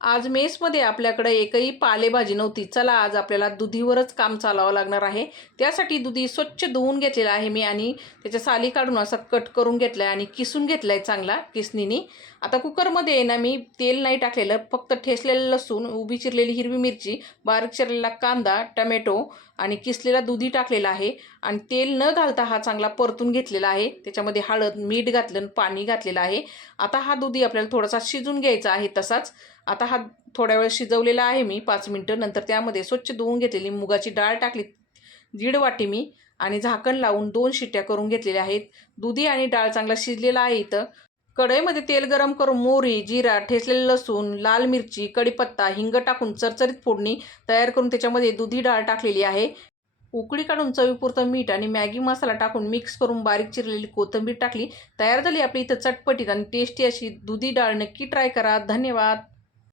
आज मेसमध्ये आपल्याकडे एकही पालेभाजी नव्हती. चला आज आपल्याला दुधीवरच काम चालवावं लागणार आहे. त्यासाठी दुधी स्वच्छ धुवून घेतलेला आहे मी आणि त्याच्या साली काढून असा कट करून घेतला आहे आणि किसून घेतला आहे चांगला किसणीने. आता कुकरमध्ये आहे ना मी तेल नाही टाकलेलं, फक्त ठेचलेलं लसूण, उभी चिरलेली हिरवी मिरची, बारीक चिरलेला कांदा, टमॅटो आणि किसलेला दुधी टाकलेला आहे आणि तेल न घालता हा चांगला परतून घेतलेला आहे. त्याच्यामध्ये हळद, मीठ घातलं, पाणी घातलेलं आहे. आता हा दुधी आपल्याला थोडासा शिजून घ्यायचा आहे तसाच. आता हा थोड्या वेळ शिजवलेला आहे मी 5 मिनटं. नंतर त्यामध्ये स्वच्छ धुवून घेतलेली मुगाची डाळ टाकली 1.5 वाटी मी आणि झाकण लावून 2 शिट्ट्या करून घेतलेल्या आहेत. दुधी आणि डाळ चांगला शिजलेला आहे. इथं कढईमध्ये तेल गरम करून मोहरी, जिरा, ठेचलेलं लसूण, लाल मिरची, कढीपत्ता, हिंग टाकून चरचरीत फोडणी तयार करून त्याच्यामध्ये दुधी डाळ टाकलेली आहे. उकळी काढून चवीपुरतं मीठ आणि मॅगी मसाला टाकून मिक्स करून बारीक चिरलेली कोथिंबीर टाकली. तयार झाली आपली इथं चटपटीत आणि टेस्टी अशी दुधी डाळ. नक्की ट्राय करा. धन्यवाद.